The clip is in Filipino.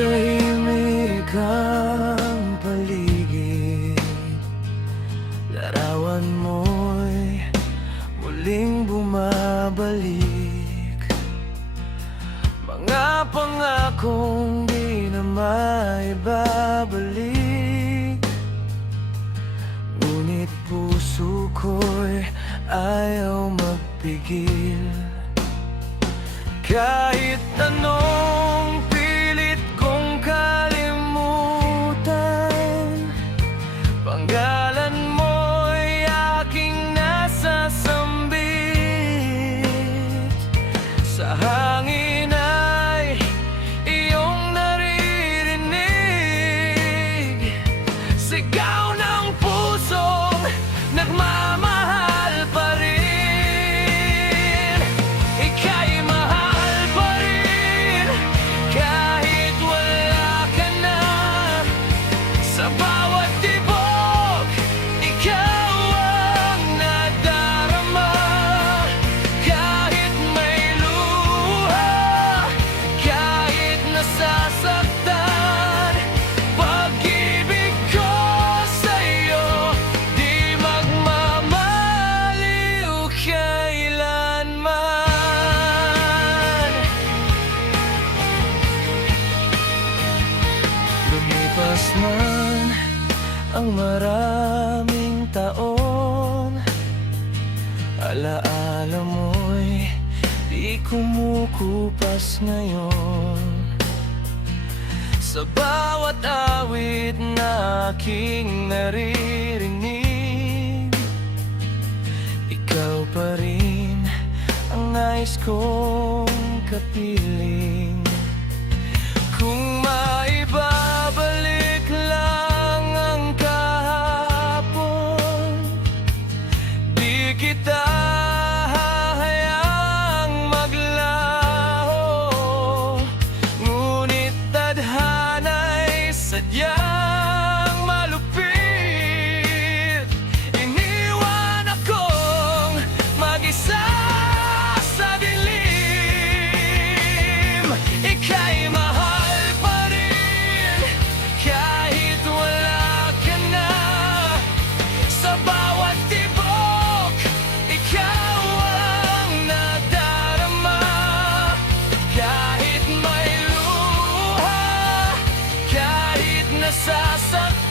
tahimik ang paligid, larawan mo'y muling bumabalik. Mga pangakong di na maibabalik, ngunit puso ko'y ayaw magpigil. Kahit anong pilit kong kalimutan, panggalan mo'y aking nasasambit. Sa hangin ay iyong naririnig, sigaw ng pusong nagmamahal pa rin. Ika'y mahal pa rin kahit wala ka na. Sa bawat tibok, ikaw ang nadarama. Kahit may luha, kahit nasasaktan, pag-ibig ko sa'yo di magmamaliw kailanman. Lumipas man ang maraming taon, alaala mo'y di kumukupas ngayon. Sa bawat awit na aking naririnig, ikaw pa rin ang nais kong kapiling. Kung maibabalik lang ang kahapon, di kita hahayaang maglaho. Ngunit tadhana'y sadyang malupit, iniwan akong mag-isa sa dilim. Ika'y mahal pa rin kahit wala ka na. Sa bawat tibok, ikaw ang nadarama. Kahit may luha, kahit nasasaktan,